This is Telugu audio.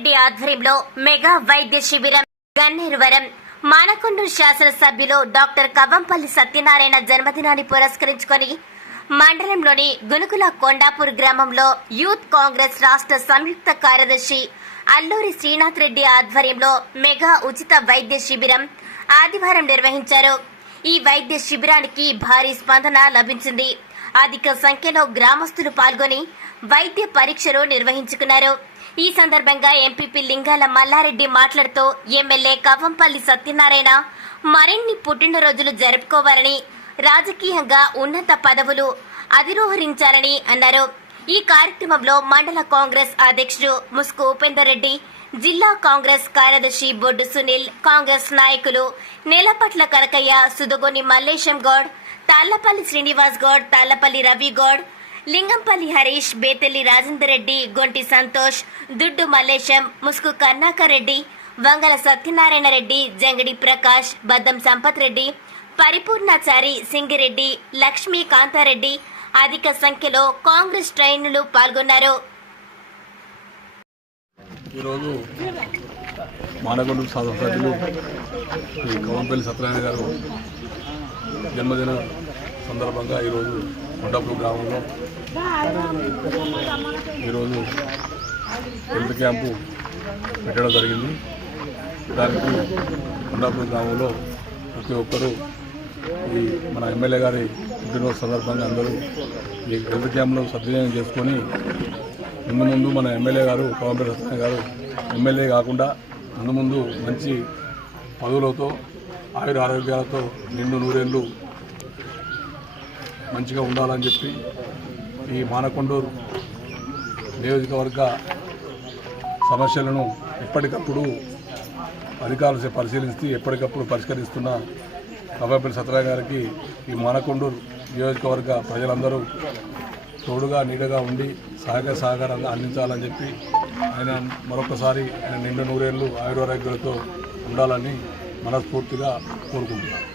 రెడ్డి ఆధ్వర్యంలో మెగా వైద్య శిబిరం గన్నేరువరం మానకొండూరు శాసనసభ్యులు డాక్టర్ కవ్వంపల్లి సత్యనారాయణ జన్మదినాన్ని పురస్కరించుకొని మండలంలోని గునుకుల కొండాపూర్ గ్రామంలో యూత్ కాంగ్రెస్ రాష్ట్ర సంయుక్త కార్యదర్శి అల్లూరి శ్రీనాథ్ రెడ్డి ఆధ్వర్యంలో మెగా ఉచిత వైద్య శిబిరం ఆదివారం నిర్వహించారు. ఈ వైద్య శిబిరానికి భారీ స్పందన లభించింది. అధిక సంఖ్యలో గ్రామస్తులు పాల్గొని వైద్య పరీక్షలు నిర్వహించుకున్నారు. ఈ సందర్భంగా ఎంపీపీ లింగాల మల్లారెడ్డి మాట్లాడుతూ ఎమ్మెల్యే కవ్వంపల్లి సత్యనారాయణ మరిన్ని పుట్టినరోజులు జరుపుకోవాలని, రాజకీయంగా ఉన్నత పదవులు అధిరోహరించాలని అన్నారు. ఈ కార్యక్రమంలో మండల కాంగ్రెస్ అధ్యక్షుడు ముస్కు ఉపేందర్ రెడ్డి, జిల్లా కాంగ్రెస్ కార్యదర్శి బొడ్డు సునీల్, కాంగ్రెస్ నాయకులు నేలపట్ల కనకయ్య, సుదగొని మల్లేశం గౌడ్, తాళ్లపల్లి శ్రీనివాస్ గౌడ్, తాళ్లపల్లి రవి గౌడ్, లింగంపల్లి హరీష్, బేతెల్లి రాజేందర్ రెడ్డి, గొంటి సంతోష్, దుడ్డు మల్లేశం, ముస్కు కర్ణాకర్ రెడ్డి, వంగల సత్యనారాయణ రెడ్డి, జంగడి ప్రకాష్, బద్దం సంపత్ రెడ్డి, పరిపూర్ణాచారి, సింగిరెడ్డి, లక్ష్మీ కాంతారెడ్డి అధిక సంఖ్యలో కాంగ్రెస్ శ్రేణులు పాల్గొన్నారు. ఈరోజు మానకొండూరు శాసనసభ్యులు శ్రీ కవ్వంపల్లి సత్యనారాయణ గారు జన్మదిన సందర్భంగా ఈరోజు కొండాపూర్ గ్రామంలో ఈరోజు హెల్త్ క్యాంపు పెట్టడం జరిగింది. దానికి కొండాపూర్ గ్రామంలో ప్రతి ఒక్కరూ ఈ మన ఎమ్మెల్యే గారి పుట్టినరోజు సందర్భంగా అందరూ ఈ హెల్త్ క్యాంప్ను సద్వినియోగం చేసుకొని ముందు మన ఎమ్మెల్యే గారు కవ్వంపల్లి సత్యనారాయణ గారు ఎమ్మెల్యే కాకుండా ముందు మంచి పదవులతో ఆయుర ఆరోగ్యాలతో నిండు నూరేళ్ళు మంచిగా ఉండాలని చెప్పి ఈ మానకొండూరు నియోజకవర్గ సమస్యలను ఎప్పటికప్పుడు అధికారులు పరిశీలిస్తూ ఎప్పటికప్పుడు పరిష్కరిస్తున్న కవ్వంపల్లి సత్యనారాయణ గారికి ఈ మానకొండూరు నియోజకవర్గ ప్రజలందరూ తోడుగా నీడగా ఉండి సహకారంగా అందించాలని చెప్పి ఆయన మరొకసారి ఆయన నిండు నూరేళ్ళు ఆయురారోగ్యాలతో ఉండాలని మనస్ఫూర్తిగా కోరుకుంటున్నాను.